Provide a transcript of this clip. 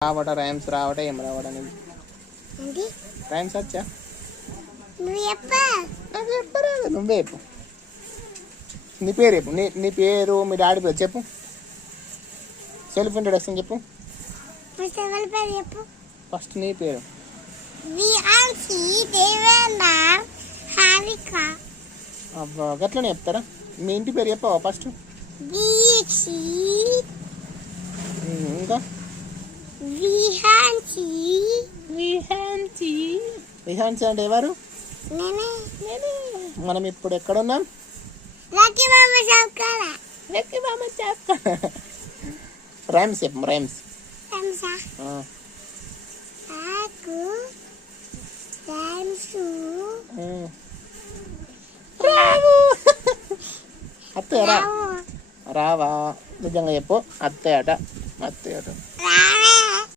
రావట rhymes రావట ఏం రావట నీకు ఏంటి రైమ్స్ వచ్చా నువ్వు చెప్ప నాకు చెప్పరాదు నువ్వే చెప్పు నీ పేరు చెప్పు నీ పేరు మీ డాడీ పేరు చెప్పు సెల్ఫ్ ఇంట్రడక్షన్ చెప్పు ఫస్ట్ ఎవరి పేరు చెప్పు ఫస్ట్ నీ పేరు విహాన్సి దేవేంద్ర హారిక అబ్బా గట్లనే చెప్తారా మీ ఇంటి పేరు చెప్పవా ఫస్ట్ దీక్షి ఇంకా విహాన్సి విహాన్సి విహాన్సి అంటే ఎవరు నేనే మనం ఇప్పుడు ఎక్కడున్నాం లక్కీ మామ చౌకాల లక్కీ మామ చౌకాల రైమ్స్ చెప్పు రైమ్స్ రంసా ఆకు రంసు రావు అత్తయ్య రా రావు రావా నిజంగా చెప్పు అత్తయ్య అట